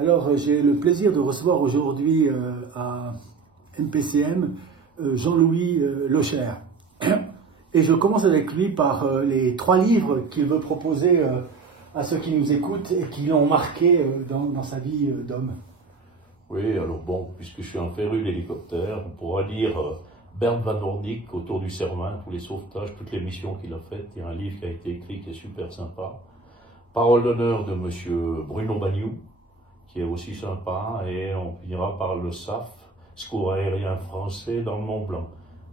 Alors, j'ai le plaisir de recevoir aujourd'hui à MPCM Jean-Louis Locher. Et je commence avec lui par les 3 livres qu'il veut proposer à ceux qui nous écoutent et qui l'ont marqué dans sa vie d'homme. Oui, alors bon, puisque je suis un féru d'hélicoptère, on pourra lire Bernd van Doornik, Autour du Cervin, tous les sauvetages, toutes les missions qu'il a faites. Il y a un livre qui a été écrit qui est super sympa. Parole d'honneur de monsieur Bruno Bagnoux, qui est aussi sympa, et on finira par le SAF, Secours aérien français dans le Mont Blanc.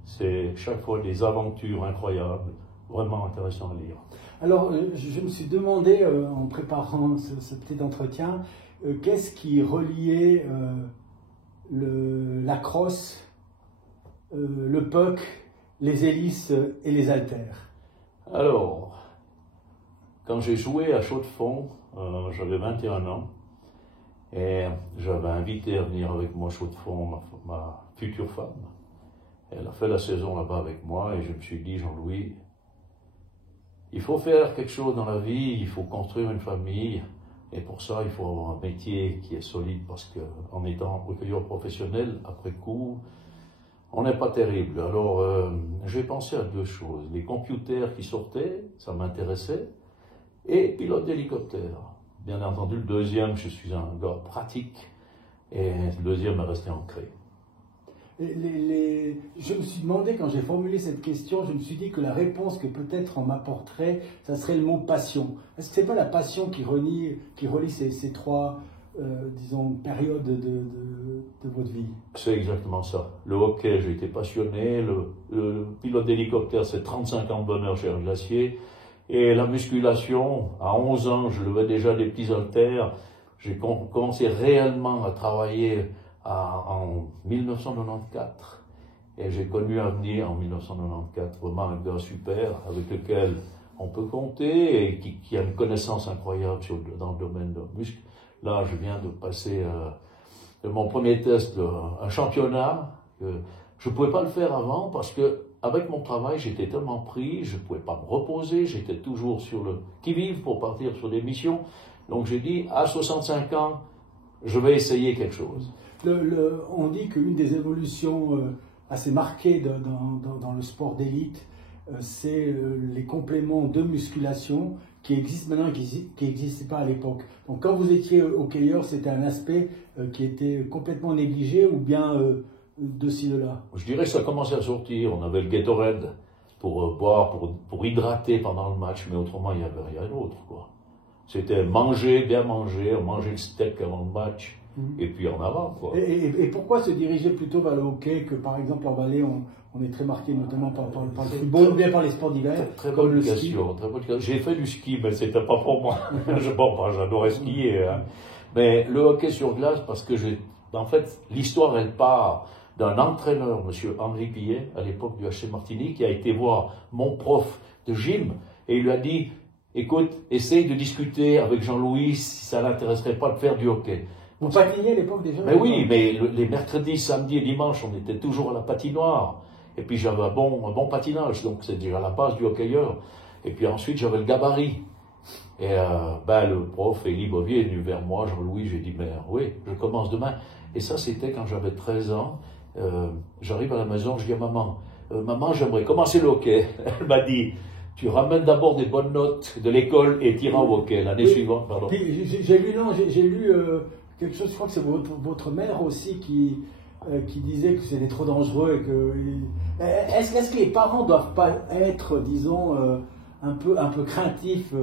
C'est chaque fois des aventures incroyables, vraiment intéressant à lire. Alors, je me suis demandé, en préparant ce petit entretien, qu'est-ce qui reliait la crosse, le puck, les hélices et les haltères? Alors, quand j'ai joué à Chaux-de-Fonds, j'avais 21 ans, et j'avais invité à venir avec moi à Chaux-de-Fonds ma future femme. Elle a fait la saison là-bas avec moi, et je me suis dit, Jean-Louis, il faut faire quelque chose dans la vie, il faut construire une famille, et pour ça, il faut avoir un métier qui est solide, parce qu'en étant recueilleur professionnel, après coup, on n'est pas terrible. Alors, j'ai pensé à 2 choses. Les computers qui sortaient, ça m'intéressait, et pilote d'hélicoptère. Bien entendu, le deuxième, je suis un gars pratique, et le deuxième est resté ancré. Je me suis demandé, quand j'ai formulé cette question, je me suis dit que la réponse que peut-être on m'apporterait, ça serait le mot passion. Est-ce que c'est pas la passion qui relie ces 3, disons, périodes de votre vie? C'est exactement ça. Le hockey, j'ai été passionné. Le pilote d'hélicoptère, c'est 35 ans de bonheur chez un glacier. Et la musculation, à 11 ans, je levais déjà des petits haltères. J'ai commencé réellement à travailler en 1994. Et j'ai connu un avenir en 1994, vraiment un gars super, avec lequel on peut compter et qui a une connaissance incroyable dans le domaine de muscle. Là, je viens de passer de mon premier test un championnat. Je ne pouvais pas le faire avant parce que avec mon travail, j'étais tellement pris, je ne pouvais pas me reposer, j'étais toujours sur le qui-vive pour partir sur des missions. Donc j'ai dit, à 65 ans, je vais essayer quelque chose. On dit qu'une des évolutions assez marquées dans le sport d'élite, c'est les compléments de musculation qui existent maintenant et qui n'existaient pas à l'époque. Donc quand vous étiez hockeyeur, c'était un aspect qui était complètement négligé ou bien de ci, de là? Je dirais que ça commençait à sortir. On avait le Gatorade pour boire, pour hydrater pendant le match, mais autrement, il n'y avait rien d'autre, quoi. C'était manger, bien manger, manger le steak avant le match, et puis en avant, quoi. Et pourquoi se diriger plutôt vers le hockey que, par exemple, en Valais, on est très marqué notamment par le football ou bien par les sports d'hiver? Très bonne question. J'ai fait du ski, mais c'était pas pour moi. J'adorais skier, hein. Mais le hockey sur glace, parce que en fait, l'histoire, elle part d'un entraîneur, monsieur Henri Pillet, à l'époque du HC Martigny, qui a été voir mon prof de gym, et il lui a dit, écoute, essaye de discuter avec Jean-Louis si ça l'intéresserait pas de faire du hockey. Vous patiniez à l'époque déjà? Mais oui, mais les mercredis, samedis et dimanches, on était toujours à la patinoire. Et puis j'avais un bon patinage, donc c'est déjà la base du hockeyeur. Et puis ensuite, j'avais le gabarit. Et le prof Élie Bovier est venu vers moi, Jean-Louis, j'ai dit, mais oui, je commence demain. Et ça, c'était quand j'avais 13 ans. J'arrive à la maison, je dis à maman, maman, j'aimerais commencer le hockey. Elle m'a dit, tu ramènes d'abord des bonnes notes de l'école et tu iras au hockey l'année suivante. Pardon. Puis j'ai lu quelque chose, je crois que c'est votre mère aussi qui disait que c'était trop dangereux. Est-ce que les parents ne doivent pas être, disons, un peu craintifs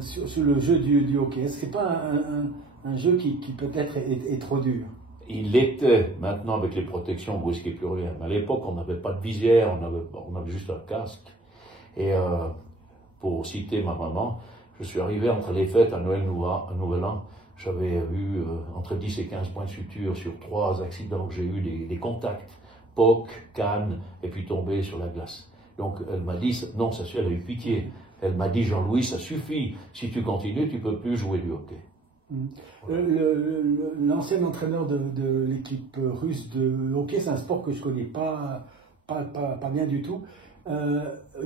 sur le jeu du hockey? Est-ce que c'est pas un jeu qui peut-être est trop dur? Il l'était. Maintenant, avec les protections, vous risquez plus rien. Mais à l'époque, on n'avait pas de visière, on avait juste un casque. Et pour citer ma maman, je suis arrivé entre les fêtes à Nouvel An, j'avais eu entre 10 et 15 points de suture sur 3 accidents que j'ai eu, des contacts, POC, canne, et puis tombé sur la glace. Donc elle m'a dit, non, elle a eu pitié. Elle m'a dit, Jean-Louis, ça suffit. Si tu continues, tu ne peux plus jouer du hockey. L'ancien entraîneur de l'équipe russe de hockey, c'est un sport que je ne connais pas bien du tout,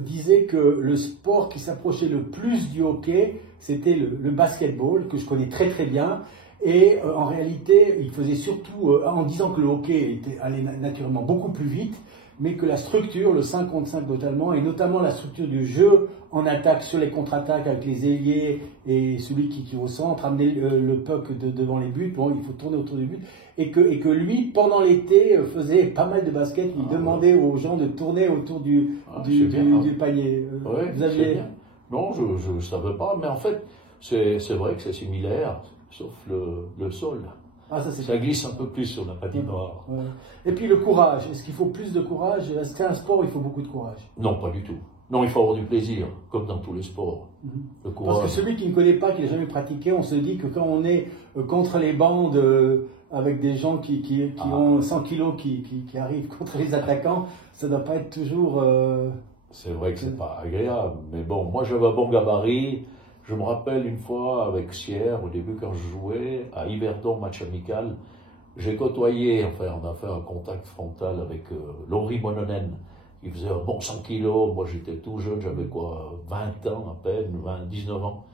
disait que le sport qui s'approchait le plus du hockey, c'était le basketball, que je connais très très bien, Et en réalité, il faisait surtout, en disant que le hockey allait naturellement beaucoup plus vite, mais que la structure, le 5 contre 5 totalement, et notamment la structure du jeu en attaque sur les contre-attaques avec les ailiers et celui qui est au centre, amener le puck devant les buts, bon, il faut tourner autour du but, et que lui, pendant l'été, faisait pas mal de basket, il demandait aux gens de tourner autour du panier. Ouais, vous aviez... bien. Non, je ne savais pas, mais en fait, c'est vrai que c'est similaire, sauf le sol. Ah, ça glisse un peu plus sur la patinoire. Ouais. Et puis le courage, est-ce qu'il faut plus de courage? Est-ce que c'est un sport où il faut beaucoup de courage? Non, pas du tout. Non, il faut avoir du plaisir, comme dans tous les sports. Le courage. Parce que celui qui ne connaît pas, qui n'a jamais pratiqué, on se dit que quand on est contre les bandes, avec des gens qui ont 100 kilos qui arrivent contre les attaquants, ça ne doit pas être toujours... C'est vrai que c'est pas agréable, mais bon, moi j'avais un bon gabarit. Je me rappelle une fois avec Sierre, au début quand je jouais, à Yverdon, match amical, j'ai côtoyé, enfin on a fait un contact frontal avec Laurie Mononen. Il faisait un bon 100 kilos, moi j'étais tout jeune, j'avais quoi, 20 ans à peine, 19 ans.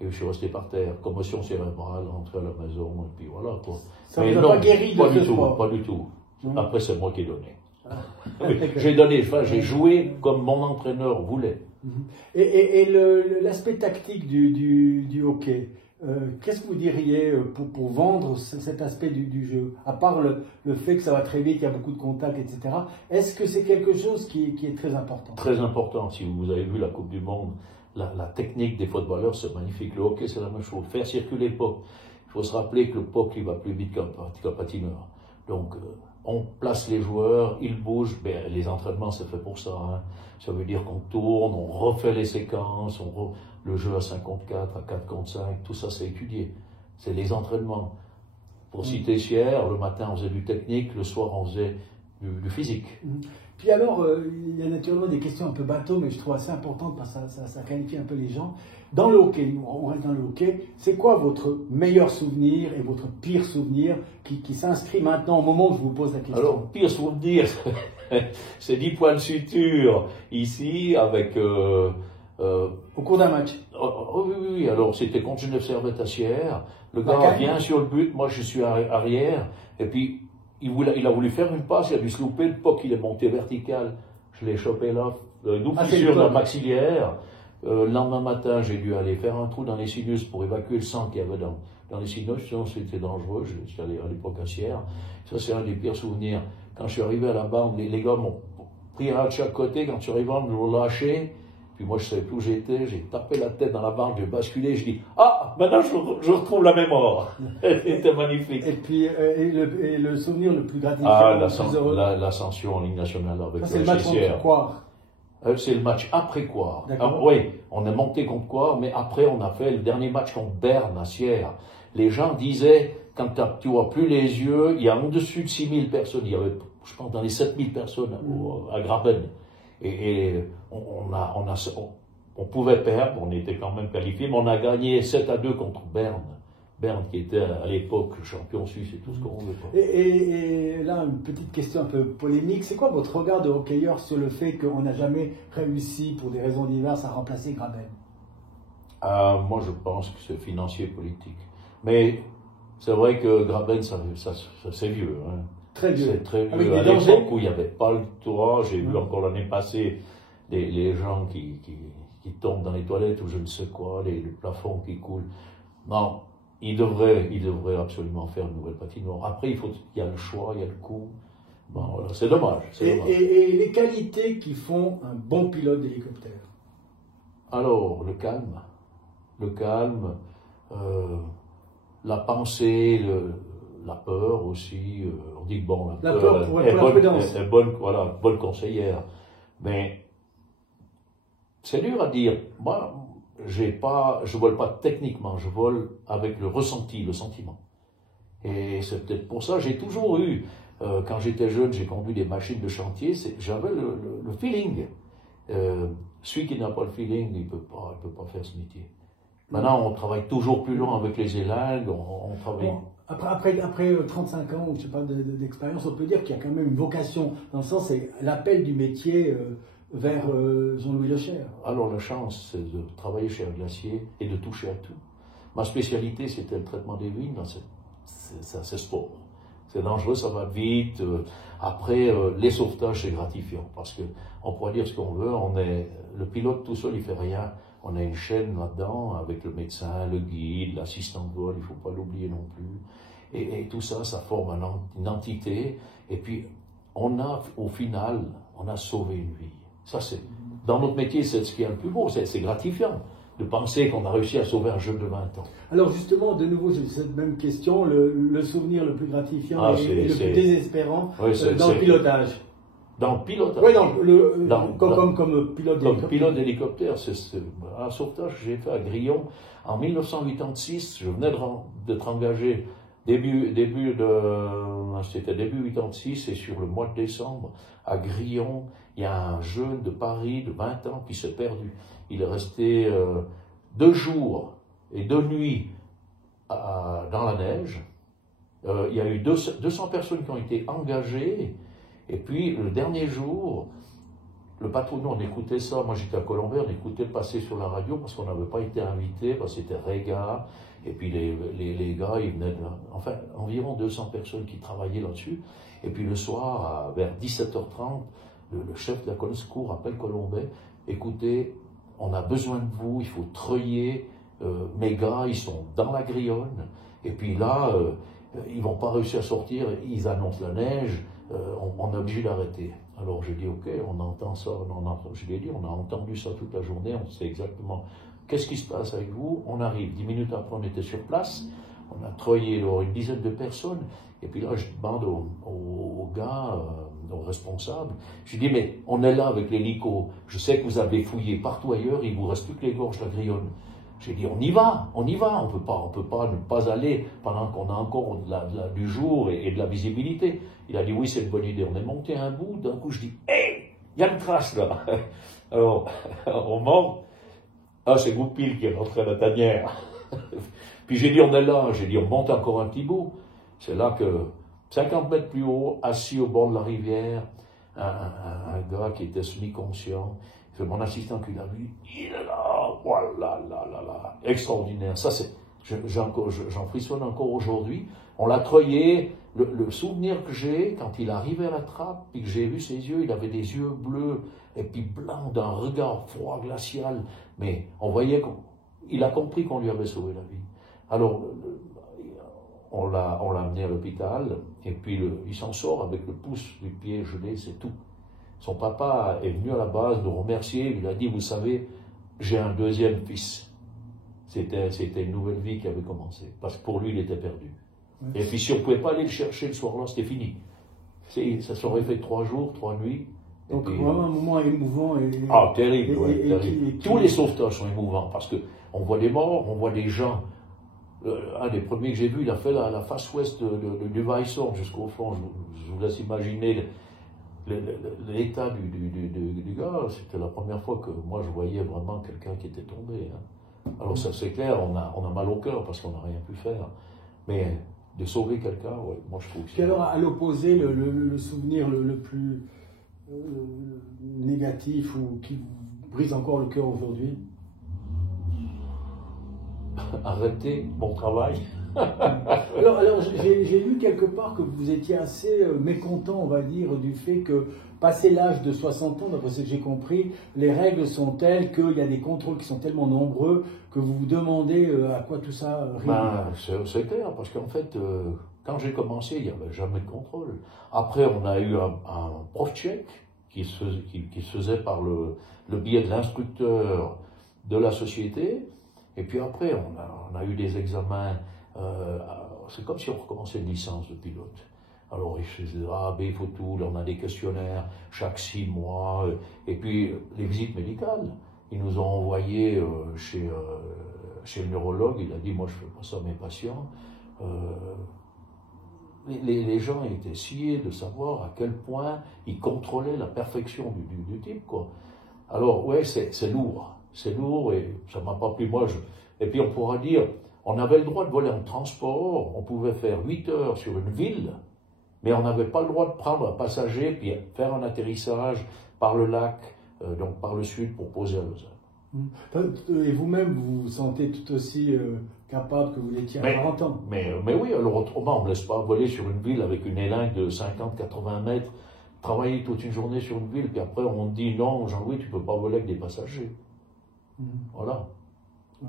Et je suis resté par terre, commotion cérébrale, rentré à la maison, et puis voilà quoi. Ça ne vous a pas guéri de ce sport? Pas du tout. Après c'est moi qui ai donné. J'ai donné, enfin, j'ai joué comme mon entraîneur voulait. Et l'aspect tactique du hockey, qu'est-ce que vous diriez pour vendre cet aspect du jeu? À part le fait que ça va très vite, il y a beaucoup de contacts, etc. Est-ce que c'est quelque chose qui est très important? Très important. Si vous avez vu la Coupe du Monde, la technique des footballeurs, c'est magnifique. Le hockey, c'est la même chose. Faire circuler le puck. Il faut se rappeler que le puck, il va plus vite qu'un patineur. Donc, on place les joueurs, ils bougent. Ben, les entraînements, c'est fait pour ça. Hein. Ça veut dire qu'on tourne, on refait les séquences, le jeu à 5 contre 4, à 4 contre 5, tout ça, c'est étudié. C'est les entraînements. Pour citer Sierre, le matin, on faisait du technique, le soir, on faisait du physique. Puis alors, il y a naturellement des questions un peu bateau, mais je trouve assez importantes parce que ça qualifie un peu les gens. Dans le hockey, on reste dans le hockey, c'est quoi votre meilleur souvenir et votre pire souvenir qui s'inscrit maintenant au moment où je vous pose la question? Alors, pire souvenir, c'est 10 points de suture ici avec... au cours d'un match? Oui. Alors, c'était contre Genève Servette à Sierre. Le gars vient sur le but, moi je suis arrière, et puis il a voulu faire une passe, il a dû se louper, le puck il est monté vertical. Je l'ai chopé là, double fissure dans le maxillaire. Le lendemain matin, j'ai dû aller faire un trou dans les sinus pour évacuer le sang qu'il y avait dans les sinus, sinon c'était dangereux. Je suis allé à l'époque à Sierre. Ça, c'est un des pires souvenirs. Quand je suis arrivé à la bande, les gars m'ont pris un de chaque côté. Quand je suis arrivé, ils m'ont lâché. Puis moi, je savais plus où j'étais. J'ai tapé la tête dans la bande, j'ai basculé. Je dis, ah, maintenant je retrouve la mémoire. C'était magnifique. Et puis, et le souvenir le plus gratifiant, le plus heureux? L'ascension en Ligue nationale avec c'est le match contre Coire. C'est le match après Coire. Ah, oui, on est monté contre Coire, mais après on a fait le dernier match contre Berne à Sierre. Les gens disaient, quand tu vois plus les yeux, il y a en dessus de 6000 personnes, il y avait, je pense, dans les 7000 personnes à Graben. Et on pouvait perdre, on était quand même qualifiés, mais on a gagné 7-2 contre Berne. Berne qui était à l'époque champion suisse et tout ce qu'on veut. Et là, une petite question un peu polémique. C'est quoi votre regard de hockeyeur sur le fait qu'on n'a jamais réussi, pour des raisons diverses, à remplacer Graben? Moi, je pense que c'est financier et politique. Mais c'est vrai que Graben, ça c'est vieux. Hein. Très vieux. C'est très vieux. À l'époque où il n'y avait pas le toit, j'ai vu encore l'année passée les gens qui tombent dans les toilettes ou je ne sais quoi, les plafonds qui coulent. Non. Il devrait absolument faire une nouvelle patinoire. Après, il y a le choix, il y a le coût. Bon, voilà, c'est dommage. Et les qualités qui font un bon pilote d'hélicoptère? Alors, le calme, la pensée, la peur aussi. On dit que bon, la peur pour la prudence. Elle est bonne conseillère. Mais c'est dur à dire. Moi, je vole pas techniquement, je vole avec le ressenti, le sentiment. Et c'est peut-être pour ça, j'ai toujours eu, quand j'étais jeune, j'ai conduit des machines de chantier, j'avais le feeling. Celui qui n'a pas le feeling, il peut pas faire ce métier. Maintenant, on travaille toujours plus loin avec les élingues, on travaille... Bon, après 35 ans, je sais pas, d'expérience, on peut dire qu'il y a quand même une vocation, dans le sens, c'est l'appel du métier vers Jean-Louis Lecher. Alors la chance, c'est de travailler chez un glacier et de toucher à tout. Ma spécialité, c'était le traitement des vignes, c'est sport. C'est dangereux, ça va vite. Après, les sauvetages, c'est gratifiant, parce qu'on pourrait dire ce qu'on veut, le pilote tout seul, il fait rien. On a une chaîne là-dedans, avec le médecin, le guide, l'assistant de vol, il ne faut pas l'oublier non plus. Et tout ça, ça forme une entité. Et puis, au final, on a sauvé une vie. Ça, dans notre métier, c'est ce qui est le plus beau, c'est gratifiant de penser qu'on a réussi à sauver un jeune de 20 ans. Alors justement, de nouveau, j'ai cette même question, le souvenir le plus gratifiant et le plus désespérant dans le pilotage. Dans le pilotage? Oui, comme pilote d'hélicoptère. Comme pilote d'hélicoptère, c'est un sauvetage que j'ai fait à Grillon en 1986. Je venais d'être engagé c'était début 86, et sur le mois de décembre, à Grillon, il y a un jeune de Paris de 20 ans qui s'est perdu. Il est resté 2 jours et 2 nuits dans la neige. Il y a eu 200 personnes qui ont été engagées. Et puis, le dernier jour, le patron, nous, on écoutait ça. Moi, j'étais à Colombey, on écoutait passer sur la radio parce qu'on n'avait pas été invités, parce que c'était Réga. Et puis, les gars, ils venaient de là. Enfin, environ 200 personnes qui travaillaient là-dessus. Et puis, le soir, vers 17h30, le chef de la colonne secours appelle Colombey. Écoutez, on a besoin de vous, il faut treuiller. Mes gars, ils sont dans la Grillonne. Et puis là, ils vont pas réussir à sortir. Ils annoncent la neige. On est obligé d'arrêter. Alors j'ai dit ok, on entend ça, je lui ai dit, on a entendu ça toute la journée, on sait exactement qu'est-ce qui se passe avec vous. On arrive, 10 minutes après on était sur place, on a treuillé une dizaine de personnes, et puis là je demande aux gars, aux responsables, je lui dis mais on est là avec l'hélico, je sais que vous avez fouillé partout ailleurs, il vous reste plus que les gorges de la Grillonne. J'ai dit, on y va, on peut pas ne pas aller pendant qu'on a encore du jour et de la visibilité. Il a dit, oui, c'est une bonne idée. On est monté un bout, d'un coup, je dis, hé, il y a une trace là. Alors, on monte. Ah, c'est Goupil qui est rentré à la tanière. Puis j'ai dit, on est là. J'ai dit, on monte encore un petit bout. C'est là que, 50 mètres plus haut, assis au bord de la rivière, un gars qui était semi-conscient. C'est mon assistant qui l'a vu, il est là, voilà, là, extraordinaire. Ça, j'en frissonne encore aujourd'hui. On l'a treuillé. Le souvenir que j'ai, quand il arrivait à la trappe, et que j'ai vu ses yeux, il avait des yeux bleus, et puis blancs, d'un regard froid, glacial. Mais on voyait qu'il a compris qu'on lui avait sauvé la vie. Alors, on l'a amené à l'hôpital, et puis il s'en sort avec le pouce du pied gelé, c'est tout. Son papa est venu à la base nous remercier, il a dit, vous savez, j'ai un deuxième fils. C'était une nouvelle vie qui avait commencé, parce que pour lui, il était perdu. Ouais. Et puis si on ne pouvait pas aller le chercher le soir-là, c'était fini. Ça s'aurait fait 3 jours, 3 nuits. Donc vraiment un moment émouvant. Terrible, terrible. Tous les sauvetages sont émouvants, parce qu'on voit des morts, on voit des gens. Un des premiers que j'ai vu, il a fait la face ouest du Weissort jusqu'au fond. Je vous laisse imaginer l'état du gars. C'était la première fois que moi je voyais vraiment quelqu'un qui était tombé. Hein. Alors ça c'est clair, on a mal au cœur parce qu'on n'a rien pu faire. Mais de sauver quelqu'un, ouais, moi je trouve que c'est... Alors à l'opposé, le souvenir le plus négatif ou qui vous brise encore le cœur aujourd'hui? Arrêter mon travail. Alors j'ai lu quelque part que vous étiez assez mécontent, on va dire, du fait que, passé l'âge de 60 ans, d'après ce que j'ai compris, les règles sont telles qu'il y a des contrôles qui sont tellement nombreux que vous vous demandez à quoi tout ça rime. C'est clair, parce qu'en fait, quand j'ai commencé, il n'y avait jamais de contrôle. Après, on a eu un prof-check qui se faisait par le biais de l'instructeur de la société. Et puis après, on a eu des examens, c'est comme si on recommençait une licence de pilote. Alors, ils faisaient A, B, il faut tout, là, on a des questionnaires chaque 6 mois, et puis les visites médicales. Ils nous ont envoyés chez le neurologue, il a dit, moi je ne fais pas ça à mes patients. Les gens étaient sciés de savoir à quel point ils contrôlaient la perfection du type, quoi. Alors, ouais, c'est lourd. C'est lourd et ça m'a pas plu. Et puis on pourra dire, on avait le droit de voler en transport, on pouvait faire 8 heures sur une ville, mais on n'avait pas le droit de prendre un passager puis faire un atterrissage par le lac, donc par le sud pour poser à Lausanne. Et vous-même, vous vous sentez tout aussi capable que vous étiez à 40 ans. Mais oui, alors autrement, on ne me laisse pas voler sur une ville avec une élingue de 50-80 mètres, travailler toute une journée sur une ville, puis après on me dit non, Jean-Louis, tu ne peux pas voler avec des passagers. Voilà. Ouais.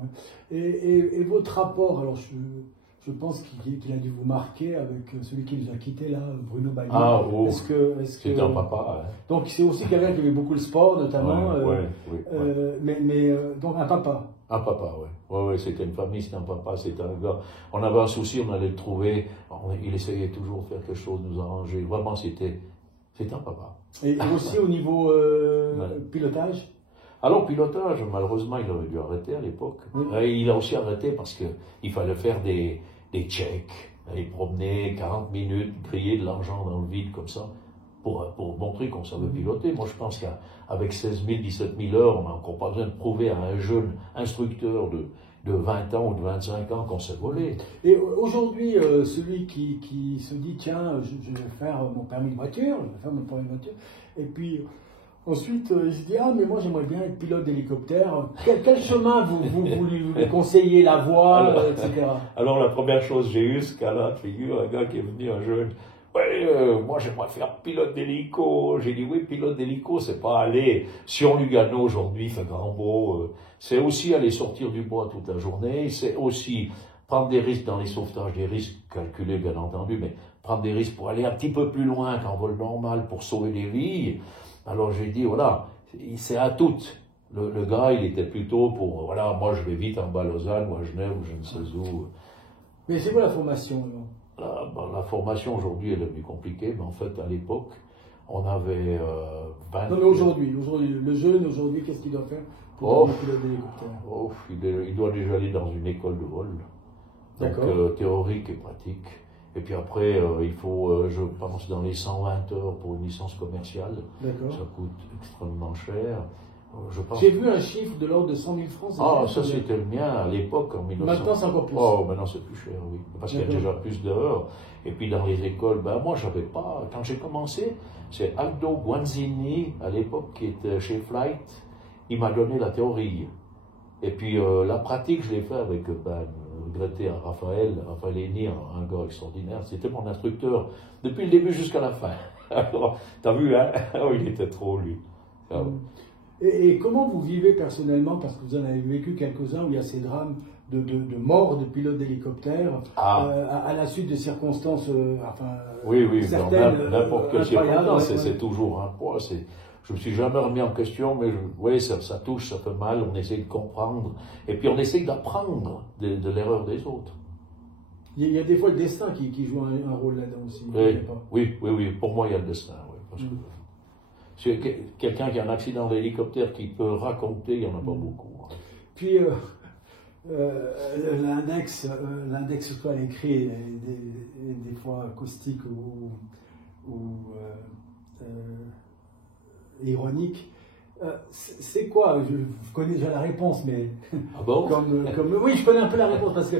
Et votre rapport, alors je pense qu'il a dû vous marquer avec celui qui nous a quittés là, Bruno Bagné. Ah, oh, c'est un papa. Hein. Donc c'est aussi quelqu'un qui aimait beaucoup le sport, notamment. Oui. Donc un papa. Un papa, oui. Oui, c'était une famille, c'était un papa, c'était un gars. On avait un souci, on allait le trouver. Il essayait toujours de faire quelque chose, nous arranger. Vraiment, c'était un papa. Et aussi au niveau pilotage? Alors, pilotage, malheureusement, il aurait dû arrêter à l'époque. Il a aussi arrêté parce qu'il fallait faire des checks, aller promener 40 minutes, griller de l'argent dans le vide comme ça, pour montrer qu'on savait piloter. Moi, je pense qu'avec 16 000, 17 000 heures, on n'a encore pas besoin de prouver à un jeune instructeur de 20 ans ou de 25 ans qu'on sait voler. Et aujourd'hui, celui qui se dit, tiens, je vais faire mon permis de voiture, et puis ensuite, il se dit, ah, mais moi j'aimerais bien être pilote d'hélicoptère. Quel chemin vous lui conseillez, la voie, etc. Alors, la première chose, j'ai eu ce cas-là de figure, un gars qui est venu, un jeune. Oui, moi j'aimerais faire pilote d'hélico. J'ai dit oui, pilote d'hélico, c'est pas aller sur Lugano aujourd'hui, fait grand beau. C'est aussi aller sortir du bois toute la journée. C'est aussi prendre des risques dans les sauvetages, des risques calculés bien entendu, mais prendre des risques pour aller un petit peu plus loin qu'en vol normal pour sauver des vies. Alors j'ai dit voilà, c'est à toutes. Le gars, il était plutôt pour voilà, moi je vais vite en bas à Lausanne ou à Genève ou je ne sais où. Mais c'est quoi la formation non? La formation aujourd'hui est devenue compliquée, mais en fait à l'époque, on avait 20... Non mais aujourd'hui, le jeune aujourd'hui, qu'est-ce qu'il doit faire pour devenir pilote d'hélicoptère? Il doit déjà aller dans une école de vol, donc théorique et pratique. Et puis après, il faut, je pense, dans les 120 heures pour une licence commerciale. Ça coûte extrêmement cher. J'ai vu un chiffre de l'ordre de 100 000 francs. Ah, ça c'était le mien à l'époque, en 1900. Maintenant c'est encore plus. Oh, maintenant c'est plus cher, oui. Parce qu'il y a déjà plus d'heures. Et puis dans les écoles, moi j'avais pas. Quand j'ai commencé, c'est Aldo Guanzini, à l'époque, qui était chez Flight, il m'a donné la théorie. Et puis la pratique, je l'ai fait avec, regretté à Raphaël Henny, un gars extraordinaire. C'était mon instructeur depuis le début jusqu'à la fin. Alors, t'as vu, hein? Oh, il était trop, lui. Et comment vous vivez personnellement, parce que vous en avez vécu quelques-uns où il y a ces drames de mort de pilotes d'hélicoptère à la suite de circonstances, oui, certaines, n'importe quelle circonstance, c'est toujours un poids. Je me suis jamais remis en question, mais oui, ça touche, ça fait mal, on essaie de comprendre, et puis on essaie d'apprendre de l'erreur des autres. Il y a des fois le destin qui joue un rôle là-dedans aussi. Oui, pour moi il y a le destin, parce que quelqu'un qui a un accident d'hélicoptère qui peut raconter, il n'y en a pas beaucoup. Puis l'index, soit écrit des fois caustique ou ironique. C'est quoi? Je connais déjà la réponse, mais ah bon oui, je connais un peu la réponse parce que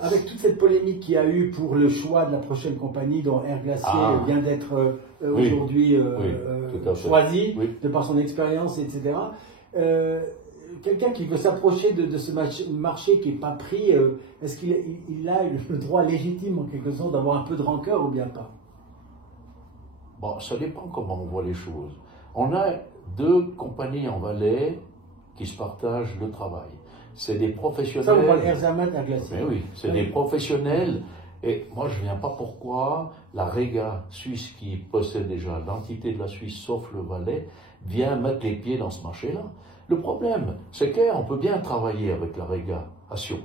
avec toute cette polémique qu'il y a eu pour le choix de la prochaine compagnie dont Air Glacier vient d'être aujourd'hui choisi de par son expérience, etc. Quelqu'un qui veut s'approcher de ce marché qui n'est pas pris, est-ce qu'il a le droit légitime en quelque sorte d'avoir un peu de rancœur ou bien pas? Bon, ça dépend comment on voit les choses. On a deux compagnies en Valais qui se partagent le travail. C'est des professionnels. Ça, on voit Air Zermatt, Air Glacier. Mais oui, c'est des professionnels. Et moi, je ne viens pas pourquoi la Rega suisse, qui possède déjà l'entité de la Suisse, sauf le Valais, vient mettre les pieds dans ce marché-là. Le problème, c'est qu'on peut bien travailler avec la Rega à Sion.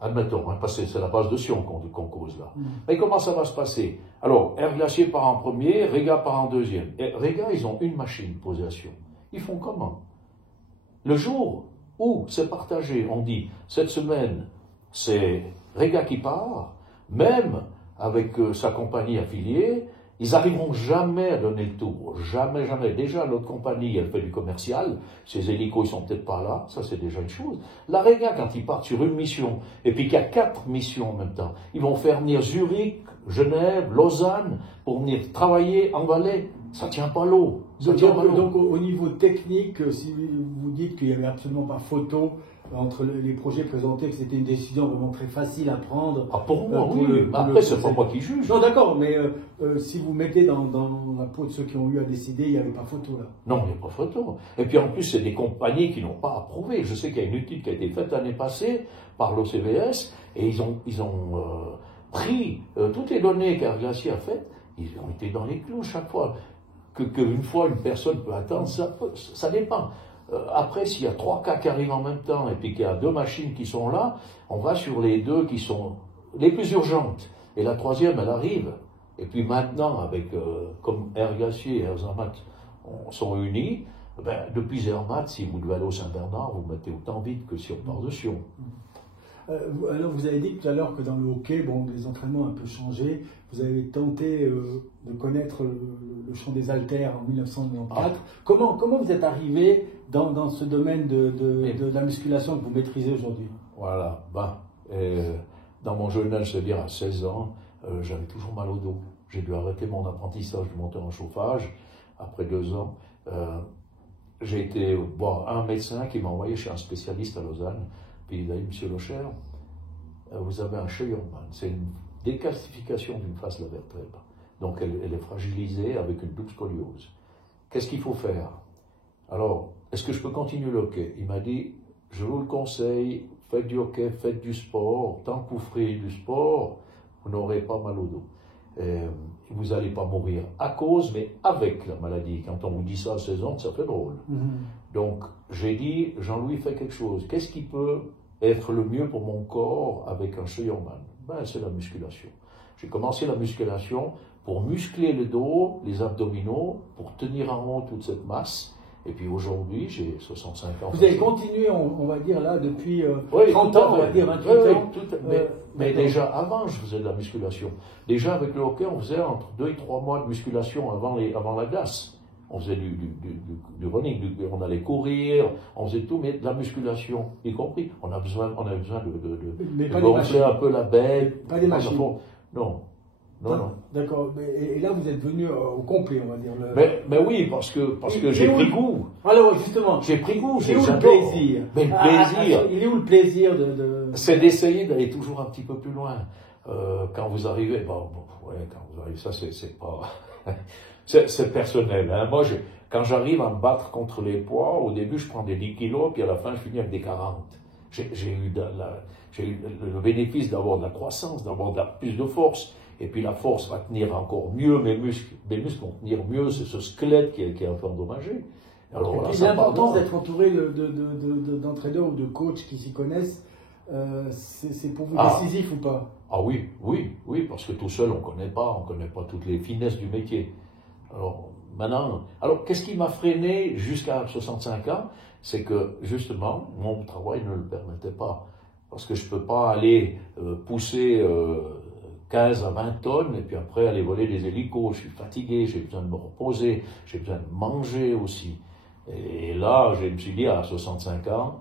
Admettons, parce que c'est la base de Sion qu'on cause là. Mais comment ça va se passer? Alors, Air Glacier part en premier, Rega part en deuxième. Et Rega, ils ont une machine posée à Sion. Ils font comment? Le jour où c'est partagé, on dit, cette semaine, c'est Rega qui part, même avec sa compagnie affiliée, ils n'arriveront jamais à donner le tour. Jamais, jamais. Déjà, l'autre compagnie, elle fait du commercial. Ces hélicos, ils sont peut-être pas là. Ça, c'est déjà une chose. La Rega, quand ils partent sur une mission, et puis qu'il y a 4 missions en même temps, ils vont faire venir Zurich, Genève, Lausanne, pour venir travailler en Valais. Ça tient pas l'eau. Donc, au niveau technique, si vous dites qu'il n'y avait absolument pas photo entre les projets présentés, que c'était une décision vraiment très facile à prendre. Ah, pour moi, oui. Après, c'est pas moi qui juge. Non, d'accord, mais si vous mettez dans la peau de ceux qui ont eu à décider, il n'y avait pas photo là. Non, il n'y a pas photo. Et puis en plus, c'est des compagnies qui n'ont pas approuvé. Je sais qu'il y a une étude qui a été faite l'année passée par l'OCVS et ils ont pris toutes les données qu'Air-Glacier a faites, ils ont été dans les clous chaque fois. Qu'une fois une personne peut attendre, ça dépend. Après, s'il y a 3 cas qui arrivent en même temps et puis qu'il y a 2 machines qui sont là, on va sur les 2 qui sont les plus urgentes. Et la 3e, elle arrive. Et puis maintenant, avec comme Air-Glacier et Air Zermatt sont unis, ben, depuis Zermatt, si vous devez aller au Saint-Bernard, vous mettez autant vite que si on part de Sion. Alors vous avez dit tout à l'heure que dans le hockey, bon, les entraînements ont un peu changé. Vous avez tenté de connaître le champ des haltères en 1994. Comment vous êtes arrivé dans ce domaine de la musculation que vous maîtrisez aujourd'hui? Voilà. Dans mon jeune âge, c'est-à-dire à 16 ans, j'avais toujours mal au dos. J'ai dû arrêter mon apprentissage de monter en chauffage après 2 ans. J'ai été voir un médecin qui m'a envoyé chez un spécialiste à Lausanne. Puis il a dit, Monsieur Locher, vous avez un Scheuermann, c'est une décalcification d'une face de la vertèbre. Donc elle est fragilisée avec une double scoliose. Qu'est-ce qu'il faut faire? Alors, est-ce que je peux continuer le hockey? Il m'a dit, je vous le conseille, faites du hockey, faites du sport. Tant que vous ferez du sport, vous n'aurez pas mal au dos. Vous n'allez pas mourir à cause, mais avec la maladie. Quand on vous dit ça à 16 ans, ça fait drôle. Donc, j'ai dit, Jean-Louis, fais quelque chose. Qu'est-ce qui peut être le mieux pour mon corps avec un Scheuermann? C'est la musculation. J'ai commencé la musculation pour muscler le dos, les abdominaux, pour tenir en haut toute cette masse. Et puis aujourd'hui, j'ai 65 ans. Vous avez continué, on va dire là, depuis 30 ans, on va dire 28 ans. Mais déjà avant, je faisais de la musculation. Déjà avec le hockey, on faisait entre 2 et 3 mois de musculation avant la glace. On faisait du running, on allait courir, on faisait tout, mais de la musculation, y compris. On avait besoin de gonfler un peu la bête. Pas des machines. Non. D'accord. Et là, vous êtes venu au complet, on va dire. Mais oui, parce que j'ai pris goût. Alors, justement. J'ai pris goût. Il est où le plaisir? Mais le plaisir. Il est où le plaisir de... C'est d'essayer d'aller toujours un petit peu plus loin. Quand vous arrivez, ça c'est pas... c'est personnel. Hein. Moi, quand j'arrive à me battre contre les poids, au début, je prends des 10 kilos, puis à la fin, je finis avec des 40. J'ai eu le bénéfice d'avoir de la croissance, d'avoir plus de force. Et puis la force va tenir encore mieux mes muscles. Mes muscles vont tenir mieux, c'est ce squelette qui est un peu endommagé. Alors, et puis l'importance d'être entouré d'entraîneurs ou de coachs qui s'y connaissent, c'est pour vous décisif ou pas? Ah oui, parce que tout seul, on connaît pas toutes les finesses du métier. Alors, maintenant, qu'est-ce qui m'a freiné jusqu'à 65 ans? C'est que, justement, mon travail ne le permettait pas. Parce que je peux pas aller pousser 15 à 20 tonnes et puis après aller voler des hélicos. Je suis fatigué, j'ai besoin de me reposer, j'ai besoin de manger aussi. Et là, je me suis dit, à 65 ans,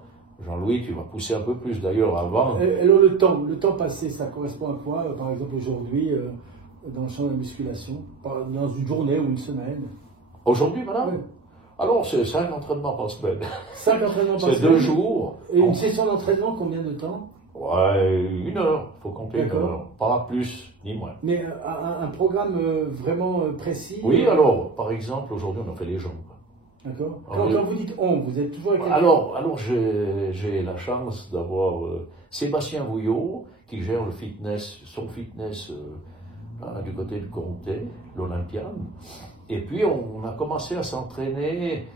Jean-Louis, tu vas pousser un peu plus. D'ailleurs, avant... Alors, le temps passé, ça correspond à quoi, par exemple, aujourd'hui, dans le champ de la musculation, dans une journée ou une semaine? Aujourd'hui, madame? Oui. Alors, c'est 5 entraînements par semaine. 5 entraînements par semaine? C'est 2 jours. Et une session d'entraînement, combien de temps? Ouais, 1 heure. Il faut compter 1 heure. Pas plus, ni moins. Mais un programme vraiment précis? Oui, alors, par exemple, aujourd'hui, on a fait les jambes. D'accord. Quand vous dites on, vous êtes toujours avec quelqu'un? Alors j'ai la chance d'avoir Sébastien Vouillot qui gère son fitness du côté de Comté, l'Olympiade. Et puis on a commencé à s'entraîner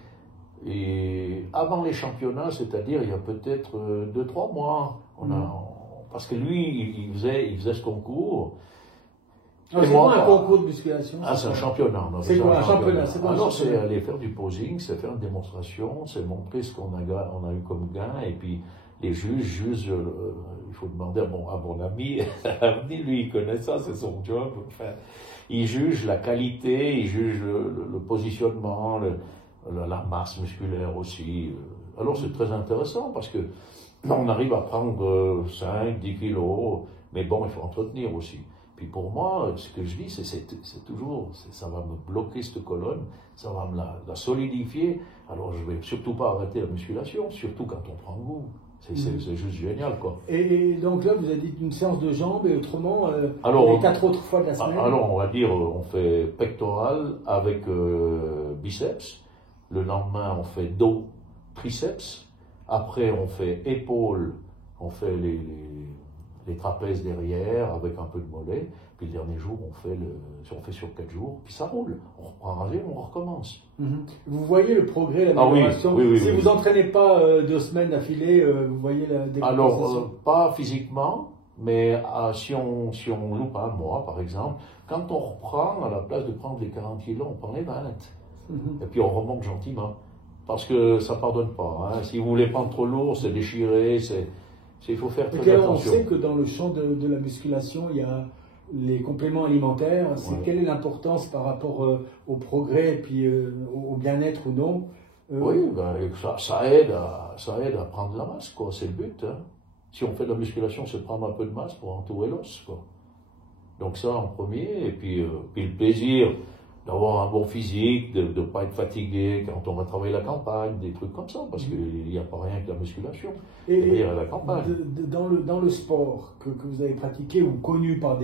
et avant les championnats, c'est-à-dire il y a peut-être 2-3 mois. Parce que lui, il faisait ce concours. C'est quoi un concours de musculation? C'est un championnat. C'est quoi un championnat? C'est aller faire du posing, c'est faire une démonstration, c'est montrer ce qu'on a eu comme gain, et puis les juges jugent, il faut demander à mon ami, lui il connaît ça, c'est son job. Enfin, il juge la qualité, il juge le positionnement, la masse musculaire aussi. Alors c'est très intéressant parce que on arrive à prendre 5, 10 kilos, mais bon, il faut entretenir aussi. Puis pour moi, ce que je dis, c'est toujours, ça va me bloquer cette colonne, ça va me la solidifier. Alors je ne vais surtout pas arrêter la musculation, surtout quand on prend goût. C'est juste génial, quoi. Et donc là, vous avez dit une séance de jambes et autrement, Alors, les 4 autres fois de la semaine. Alors, on va dire, on fait pectoral avec biceps. Le lendemain, on fait dos, triceps. Après, on fait épaules, on fait les trapèzes derrière avec un peu de mollet. Puis le dernier jour, on fait sur 4 jours, puis ça roule. On reprend un régime, on recommence. Vous voyez le progrès, l'amélioration. Oui, si vous n'entraînez pas 2 semaines d'affilée, vous voyez la décompensation. Alors, pas physiquement, mais si on loupe un mois, par exemple, quand on reprend, à la place de prendre les 40 kilos, on prend les 20. Et puis on remonte gentiment. Parce que ça ne pardonne pas. Hein. Si vous voulez prendre trop lourd, c'est déchiré, il faut faire très attention. On sait que dans le champ de la musculation, il y a les compléments alimentaires. Quelle est l'importance par rapport au progrès et puis au bien-être ou non Oui, ça aide à prendre la masse, quoi. C'est le but. Hein. Si on fait de la musculation, c'est de prendre un peu de masse pour entourer l'os, quoi. Donc ça en premier, et puis le plaisir d'avoir un bon physique, de ne pas être fatigué quand on va travailler la campagne, des trucs comme ça, parce qu'il n'y a pas rien que la musculation. Et à la campagne. Dans le sport que vous avez pratiqué ou connu par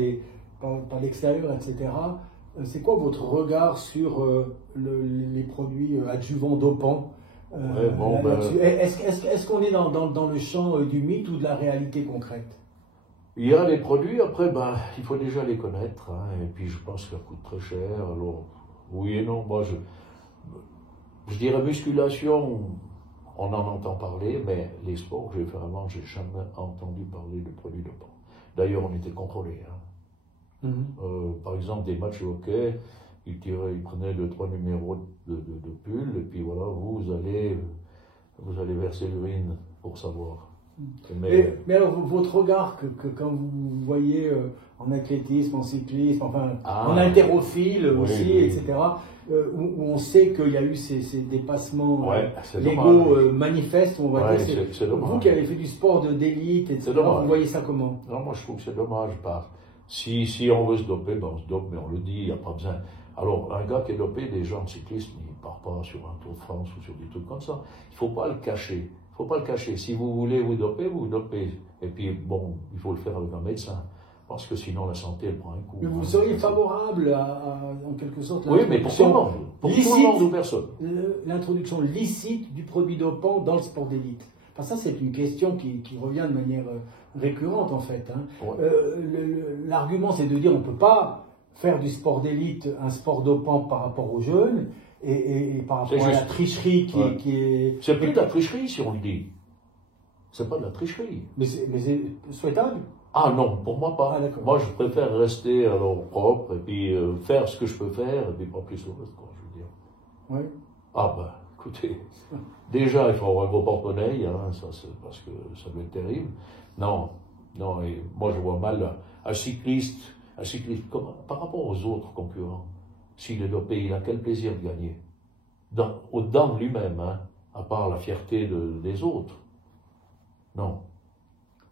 l'extérieur, etc., c'est quoi votre regard sur les produits adjuvants dopants Est-ce qu'on est dans le champ du mythe ou de la réalité concrète? Il y a les produits, après, il faut déjà les connaître, hein, et puis je pense que ça coûte très cher, alors, oui et non, moi je dirais musculation, on en entend parler, mais les sports que j'ai fait avant, j'ai jamais entendu parler de produits dopants. D'ailleurs, on était contrôlés, hein. Par exemple, des matchs de hockey, ils prenaient 2-3 numéros de pull, et puis voilà, vous allez verser l'urine pour savoir. Mais alors, votre regard que quand vous voyez en athlétisme, en cyclisme, enfin en haltérophile aussi, etc., où on sait qu'il y a eu ces dépassements légaux manifestes, on va dire. C'est dommage. Vous qui avez fait du sport d'élite, etc., vous voyez ça comment? Non, moi je trouve que c'est dommage. Si on veut se doper, on se dope, mais on le dit, il n'y a pas besoin. Alors, un gars qui est dopé, déjà en cyclisme, il ne part pas sur un Tour de France ou sur des trucs comme ça. Il ne faut pas le cacher. Il ne faut pas le cacher. Si vous voulez vous doper, vous dopez. Et puis, bon, il faut le faire avec un médecin. Parce que sinon, la santé, elle prend un coup. Mais vous seriez favorable en quelque sorte, oui, mais pour tout le monde. Pour tout le monde ou personne. L'introduction licite du produit dopant dans le sport d'élite. Enfin, ça, c'est une question qui revient de manière récurrente, en fait. Hein. L'argument, c'est de dire on ne peut pas faire du sport d'élite un sport dopant par rapport aux jeunes et par rapport à la tricherie qui est... C'est plus de la tricherie, si on le dit. C'est pas de la tricherie. Mais c'est souhaitable? Ah non, pour moi pas. Moi, je préfère rester alors propre et puis faire ce que je peux faire et puis pas plus le reste, quoi, je veux dire. Oui. Ah écoutez, déjà, il faut avoir un gros porte-monnaie, hein, ça, c'est parce que ça doit être terrible. Non, et moi je vois mal un cycliste par rapport aux autres concurrents. S'il est dopé, il a quel plaisir de gagner au-dedans de lui-même, hein, à part la fierté des autres. Non.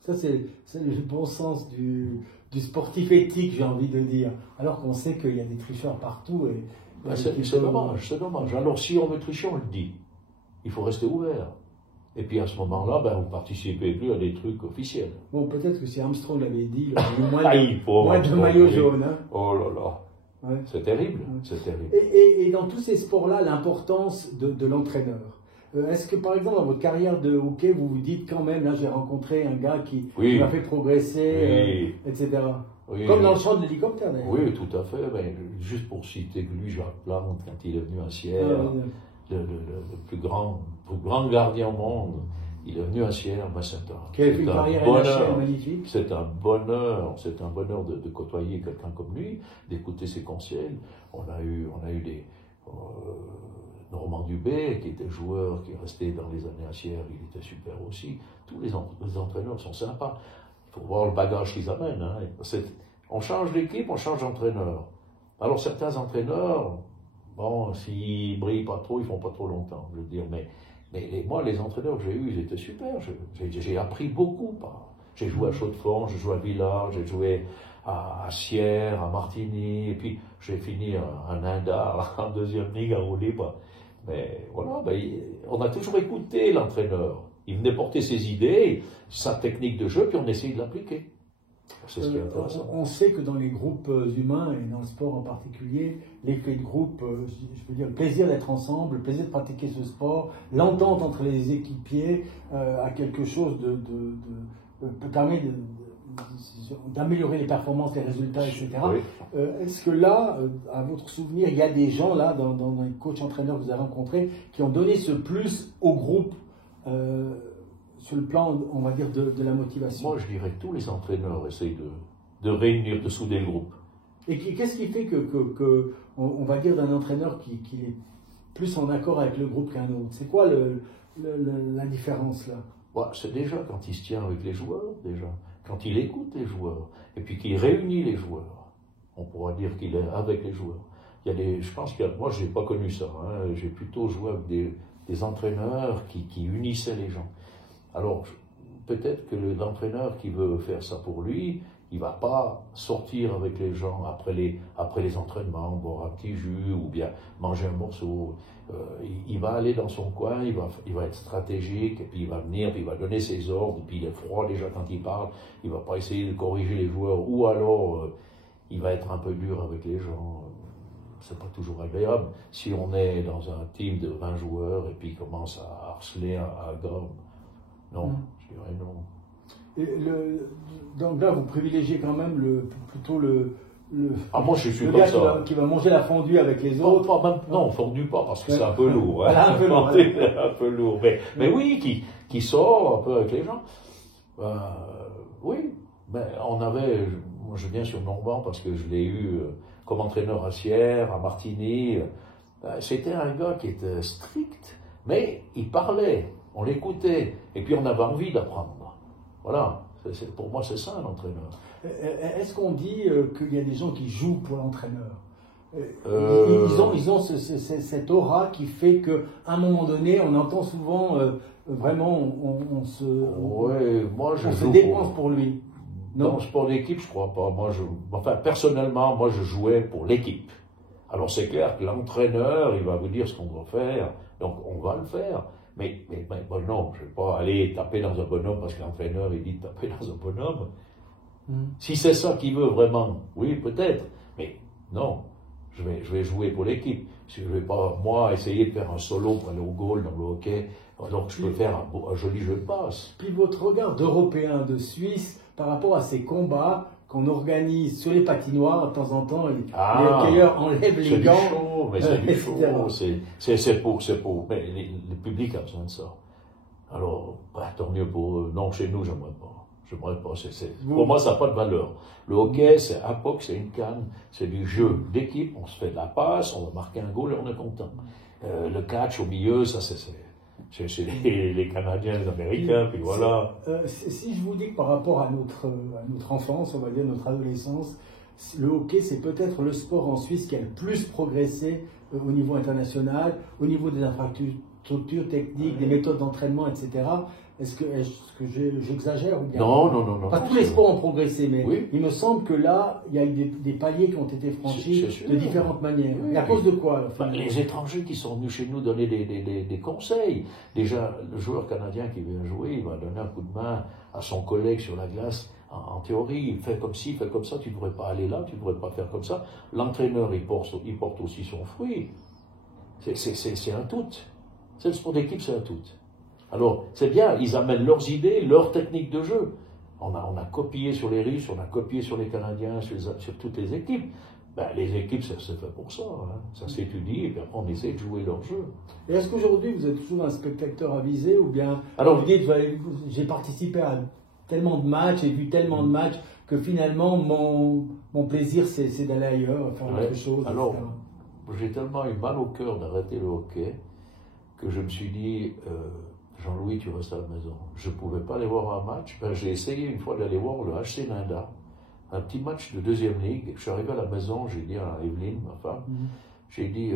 Ça, c'est le bon sens du sportif éthique, j'ai envie de dire. Alors qu'on sait qu'il y a des tricheurs partout. C'est dommage, c'est dommage. Alors si on veut tricher, on le dit. Il faut rester ouvert. Et puis à ce moment-là, vous ne participez plus à des trucs officiels. Bon, peut-être que si Armstrong l'avait dit, moins de maillot jaune. Hein. Oh là là. Ouais. C'est terrible, c'est terrible. Et dans tous ces sports-là, l'importance de l'entraîneur. Est-ce que par exemple dans votre carrière de hockey, vous vous dites quand même, là j'ai rencontré un gars qui m'a fait progresser, etc. Oui, comme dans le champ de l'hélicoptère d'ailleurs. Oui, tout à fait. Mais juste pour citer que lui, Jacques Plante, quand il est venu à Sierre, le plus grand gardien au monde, il est venu à Sierre, c'est un bonheur. Magnifique. C'est un bonheur de côtoyer quelqu'un comme lui, d'écouter ses conseils. On a eu des Normand Dubé, qui était joueur, qui est resté dans les années à Sierre, il était super aussi. Tous les entraîneurs sont sympas. Il faut voir le bagage qu'ils amènent. Hein. On change d'équipe, on change d'entraîneur. Alors certains entraîneurs, bon, s'ils ne brillent pas trop, ils ne font pas trop longtemps, je veux dire. Mais moi, les entraîneurs que j'ai eus, ils étaient super. J'ai appris beaucoup. J'ai joué à Chaux-de-Fonds, j'ai joué à Villars, j'ai joué à Sierre, à Martigny, et puis j'ai fini à Nindar, en 2e ligue, à Roulibre. Mais voilà, on a toujours écouté l'entraîneur. Il venait porter ses idées, sa technique de jeu, puis on essayait de l'appliquer. C'est ce qui est intéressant. On sait que dans les groupes humains, et dans le sport en particulier, l'effet de groupe, je veux dire, le plaisir d'être ensemble, le plaisir de pratiquer ce sport, l'entente entre les équipiers a quelque chose permet d'améliorer les performances, les résultats, etc. Oui. Est-ce que là, à votre souvenir, il y a des gens là, dans les coachs entraîneurs que vous avez rencontrés, qui ont donné ce plus au groupe sur le plan, on va dire, de la motivation? Moi, je dirais que tous les entraîneurs essayent de réunir, de souder le groupe. Et qu'est-ce qui fait que on va dire, d'un entraîneur qui est plus en accord avec le groupe qu'un autre? C'est quoi la différence là? C'est déjà quand il se tient avec les joueurs, déjà. Quand il écoute les joueurs, et puis qu'il réunit les joueurs. On pourra dire qu'il est avec les joueurs. Je pense que moi, je n'ai pas connu ça. Hein. J'ai plutôt joué avec des entraîneurs qui unissaient les gens. Alors, peut-être que l'entraîneur qui veut faire ça pour lui, il ne va pas sortir avec les gens après les entraînements, boire un petit jus ou bien manger un morceau. Il va aller dans son coin, il va être stratégique, et puis il va venir, puis il va donner ses ordres, et puis il est froid déjà quand il parle, il ne va pas essayer de corriger les joueurs, ou alors il va être un peu dur avec les gens. C'est pas toujours agréable. Si on est dans un team de 20 joueurs, et puis il commence à harceler à gomme, non, je dirais non. Et donc là, vous privilégiez quand même plutôt moi je suis le comme gars ça. Qui va manger la fondue avec les autres. Non, fondue pas, parce que c'est un peu lourd. Hein. Voilà, un peu lourd. Un peu lourd. Mais oui, qui sort un peu avec les gens. Oui, moi je viens sur Normand parce que je l'ai eu comme entraîneur à Sierre, à Martigny. C'était un gars qui était strict, mais il parlait, on l'écoutait, et puis on avait envie d'apprendre. Voilà, pour moi c'est ça un entraîneur. Est-ce qu'on dit qu'il y a des gens qui jouent pour l'entraîneur? Ils ont cette aura qui fait qu'à un moment donné, on entend souvent vraiment on se dépense pour lui. Dans le sport d'équipe, je crois pas. Personnellement, moi je jouais pour l'équipe. Alors c'est clair que l'entraîneur, il va vous dire ce qu'on doit faire, donc on va le faire. Mais non, je ne vais pas aller taper dans un bonhomme parce que l'entraîneur il dit de taper dans un bonhomme. Si c'est ça qu'il veut vraiment, oui peut-être, mais non, je vais jouer pour l'équipe. Je ne vais pas, moi, essayer de faire un solo pour aller au goal dans le hockey, alors que je peux faire un joli jeu de passe. Puis votre regard d'Européen, de Suisse, par rapport à ces combats qu'on organise sur les patinoires, de temps en temps, les hockeyeurs enlèvent les gants. C'est du show, c'est pour, mais le public a besoin de ça. Alors, tant mieux pour eux. Non, chez nous, j'aimerais pas. Pour moi, ça n'a pas de valeur. Le hockey, c'est un puck, c'est une canne, c'est du jeu d'équipe, on se fait de la passe, on va marquer un goal et on est content. Le catch au milieu, ça c'est chez les Canadiens, les Américains, puis voilà. Si je vous dis que par rapport à notre enfance, on va dire notre adolescence, le hockey, c'est peut-être le sport en Suisse qui a le plus progressé au niveau international, au niveau des infrastructures techniques, des méthodes d'entraînement, etc. Est-ce que j'exagère ou bien? Non. Pas tous les sports ont progressé, mais oui. Il me semble que là, il y a eu des paliers qui ont été franchis de différentes manières. Oui. Et à cause de quoi? Les étrangers qui sont venus chez nous donner des conseils. Déjà, le joueur canadien qui vient jouer, il va donner un coup de main à son collègue sur la glace. En théorie, il fait comme ci, fait comme ça, tu ne devrais pas aller là, tu ne devrais pas faire comme ça. L'entraîneur, il porte aussi son fruit. C'est un tout. C'est le sport d'équipe, c'est un tout. Alors, c'est bien, ils amènent leurs idées, leurs techniques de jeu. On a copié sur les Russes, on a copié sur les Canadiens, sur toutes les équipes. Les équipes, c'est fait pour ça. Hein. Ça s'étudie, et puis après, on essaie de jouer leur jeu. Et est-ce qu'aujourd'hui, vous êtes toujours un spectateur avisé, ou bien vous dites, j'ai participé à tellement de matchs, j'ai vu tellement de matchs, que finalement, mon plaisir, c'est d'aller ailleurs, faire autre chose, alors, etc. J'ai tellement eu mal au cœur d'arrêter le hockey, que je me suis dit... Jean-Louis, tu restes à la maison. Je ne pouvais pas aller voir un match. J'ai essayé une fois d'aller voir le HC Linda, un petit match de deuxième ligue. Je suis arrivé à la maison, j'ai dit à Evelyne, ma femme, j'ai dit,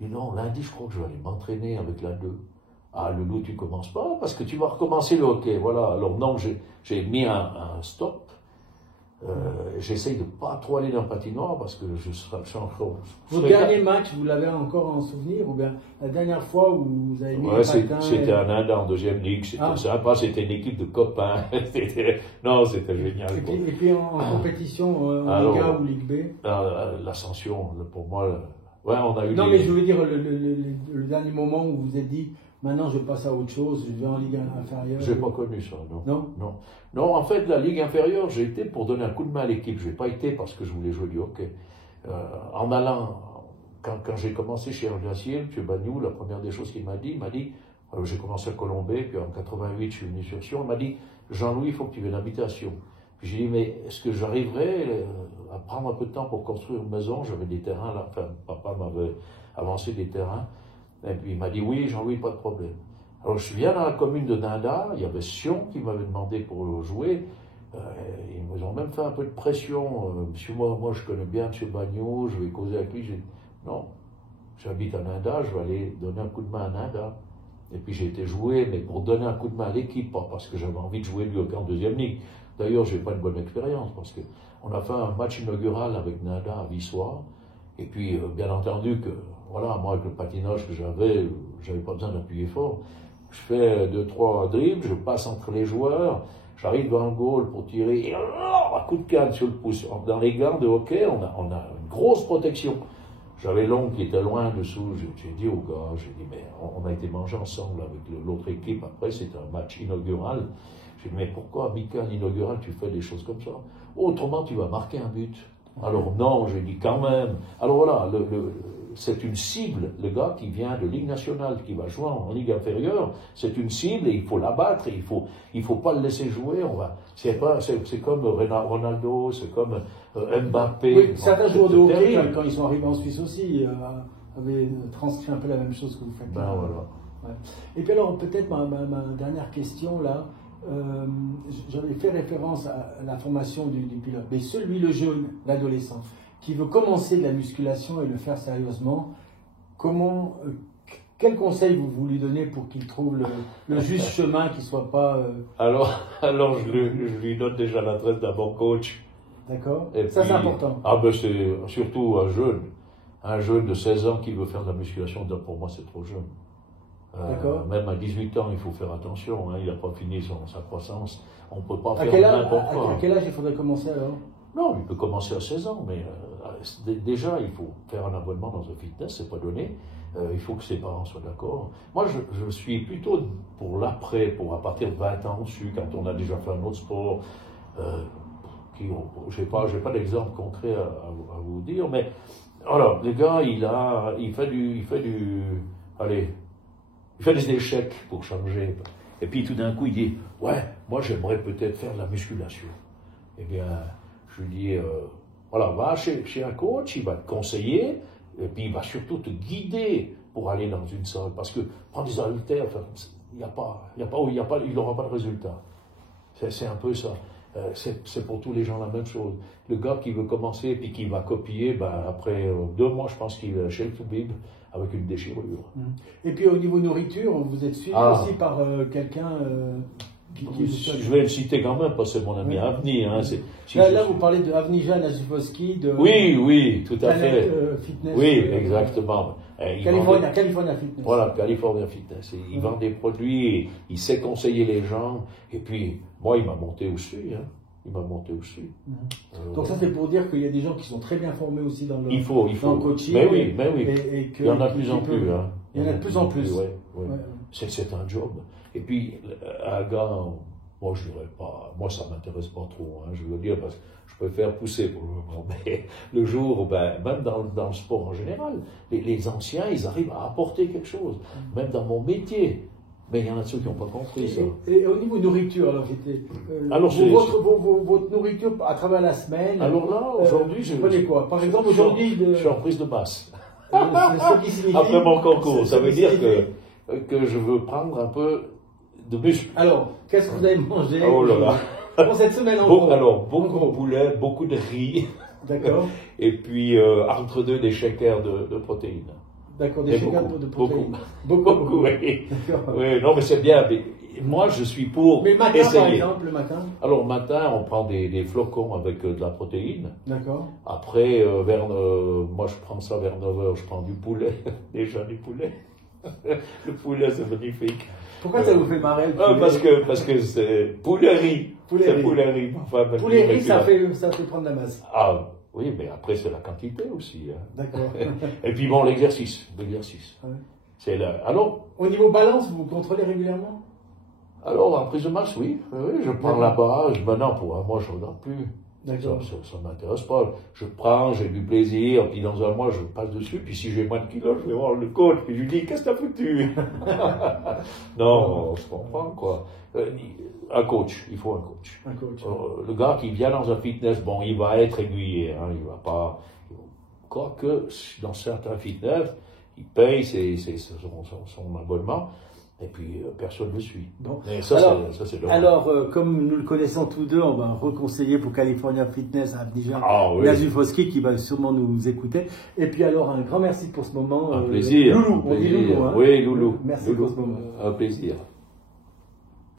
non, lundi, je crois que je vais aller m'entraîner avec la 2. Ah, Loulou, tu commences pas parce que tu vas recommencer le hockey. Voilà. Alors non, j'ai mis un stop. J'essaye de pas trop aller dans le patinoire parce que je suis encore. Votre dernier match, vous l'avez encore en souvenir ou bien la dernière fois où vous avez mis le patin c'était en Inde en deuxième ligue, c'était sympa, c'était une équipe de copains. Non, c'était génial. Et puis en compétition en Ligue A ou Ligue B l'ascension, pour moi, ouais, on a eu. Non, mais je veux dire le dernier moment où vous vous êtes dit. Maintenant, je passe à autre chose, je vais en Ligue inférieure. Je n'ai pas connu ça, non. Non. Non. Non, en fait, la Ligue inférieure, j'ai été pour donner un coup de main à l'équipe. Je n'ai pas été parce que je voulais jouer du hockey. En allant, quand j'ai commencé chez Glacier, M. Bagnou, la première des choses qu'il m'a dit, j'ai commencé à Colombey, puis en 88, je suis venu sur Sion, il m'a dit, Jean-Louis, il faut que tu viennes habitation. Puis j'ai dit, mais est-ce que j'arriverai à prendre un peu de temps pour construire une maison? J'avais des terrains là, enfin, papa m'avait avancé des terrains. Et puis il m'a dit oui, Jean-Louis, pas de problème. Alors je viens dans la commune de Dinda, il y avait Sion qui m'avait demandé pour jouer. Ils nous ont même fait un peu de pression. Monsieur, moi je connais bien M. Bagnou, je vais causer avec lui. J'ai dit non, j'habite à Dinda, je vais aller donner un coup de main à Dinda. Et puis j'ai été jouer, mais pour donner un coup de main à l'équipe, pas parce que j'avais envie de jouer du hockey en deuxième ligue. D'ailleurs, j'ai pas une bonne expérience parce qu'on a fait un match inaugural avec Dinda à Vissois. Et puis, bien entendu que, voilà, moi, avec le patinage que j'avais pas besoin d'appuyer fort. Je fais 2-3 dribbles, je passe entre les joueurs, j'arrive dans le goal pour tirer, et un coup de canne sur le pouce. Dans les gants de hockey, on a une grosse protection. J'avais l'ongle qui était loin dessous, j'ai dit au gars, j'ai dit, mais on a été manger ensemble avec l'autre équipe, après c'était un match inaugural. J'ai dit, mais pourquoi, amical, inaugural, tu fais des choses comme ça? Autrement, tu vas marquer un but. Alors non, j'ai dit quand même. Alors voilà, c'est une cible, le gars qui vient de Ligue nationale, qui va jouer en Ligue inférieure, c'est une cible et il faut l'abattre, et il faut pas le laisser jouer. C'est comme Ronaldo, c'est comme Mbappé. Oui, certains joueurs de hockey, quand ils sont arrivés en Suisse aussi, avaient transcrit un peu la même chose que vous faites. Ben voilà. Ouais. Et puis alors peut-être ma dernière question là. J'avais fait référence à la formation du pilote, mais celui, le jeune, l'adolescent, qui veut commencer de la musculation et le faire sérieusement, quel conseil vous lui donnez pour qu'il trouve le juste chemin, qu'il ne soit pas... Alors je lui donne déjà l'adresse d'un bon coach. D'accord. Ça, c'est important. Ah ben c'est surtout un jeune de 16 ans qui veut faire de la musculation, pour moi c'est trop jeune. Même à 18 ans, il faut faire attention, hein, il n'a pas fini sa croissance. On ne peut pas faire n'importe quoi. À quel âge il faudrait commencer alors? Non, il peut commencer à 16 ans, mais déjà, il faut faire un abonnement dans un fitness, c'est pas donné. Il faut que ses parents soient d'accord. Moi, je suis plutôt pour l'après, pour à partir de 20 ans dessus, quand on a déjà fait un autre sport. Je n'ai pas d'exemple concret à vous dire, mais voilà, le gars, il fait des échecs pour changer. Et puis tout d'un coup, il dit, ouais, moi j'aimerais peut-être faire de la musculation. Eh bien, je lui dis, voilà, va chez un coach, il va te conseiller, et puis il va surtout te guider pour aller dans une salle. Parce que prendre des haltères, il n'aura pas de résultat. C'est un peu ça. C'est pour tous les gens la même chose. Le gars qui veut commencer et puis qui va copier, après 2 mois, je pense qu'il est chez le Toubib avec une déchirure. Et puis au niveau nourriture, vous êtes suivi aussi par quelqu'un je vais le citer quand même, parce que c'est mon ami Avni. Hein, là, vous parlez de Avnija Nazifoski, de... Oui, tout à fait. Fitness, oui, exactement. California Fitness. Voilà, California Fitness. Il vend des produits, il sait conseiller les gens, et puis, moi, il m'a monté au-dessus. Hein. Il m'a monté au-dessus. Donc ça, c'est pour dire qu'il y a des gens qui sont très bien formés aussi dans le, il faut. Dans le coaching. Mais oui. Et il y en a de plus en plus. Hein. Il y en a de plus en plus. Ouais. C'est un job. Et puis, un gars, moi je dirais pas, moi ça m'intéresse pas trop, hein, je veux dire, parce que je préfère pousser pour le moment. Mais le jour, même dans le sport en général, les anciens, ils arrivent à apporter quelque chose, même dans mon métier. Mais il y en a ceux qui n'ont pas compris ça. Et au niveau nourriture, alors votre nourriture à travers la semaine. Alors là, aujourd'hui, je prenez quoi? Par exemple, aujourd'hui, je suis en prise de masse. Ce qui signifie, après mon concours, ça veut dire que je veux prendre un peu de muscle. Alors, qu'est-ce que vous avez mangé pour cette semaine en gros? Alors, beaucoup de poulet, beaucoup de riz. D'accord. Et puis, entre deux, des shakers de protéines. D'accord, des shakers de protéines. Beaucoup, oui. Oui, non, mais c'est bien. Mais moi, je suis pour Mais le matin, essayer. par exemple, le matin. Alors, le matin, on prend des flocons avec de la protéine. D'accord. Après, moi, je prends ça vers 9 heures, je prends du poulet. Déjà, du poulet. Le poulet, c'est magnifique. Pourquoi ça vous fait marrer le poulet? Parce que c'est poulet-riz. Poulet-riz. C'est poulet-riz. Enfin, Poulet-riz, ça fait prendre la masse. Ah, oui, mais après, c'est la quantité aussi. Hein. D'accord. Et puis, bon, l'exercice. Ouais. C'est là. Alors, Au niveau balance, vous contrôlez régulièrement? alors, en prise de masse, oui. Oui, je prends la barre. Maintenant, moi, je ne regarde plus. D'accord. Ça ne m'intéresse pas. Je prends, j'ai du plaisir, puis dans un mois, je passe dessus, puis si j'ai moins de kilos, je vais voir le coach, puis je lui dis, qu'est-ce que t'as foutu? Non, on se comprend, quoi. Un coach, il faut un coach. Un coach. Le gars qui vient dans un fitness, bon, il va être aiguillé, hein, il va pas... Quoique, dans certains fitness, il paye son abonnement, et puis personne ne le suit. Bon. Et ça, c'est dommage. Alors, comme nous le connaissons tous deux, on va reconseiller pour California Fitness à Abidjan, oui. Nazufowski qui va sûrement nous écouter. Et puis alors, un grand merci pour ce moment. Un plaisir. Loulou, on dit Loulou. Hein. Oui, Loulou. Merci pour ce moment. Un plaisir.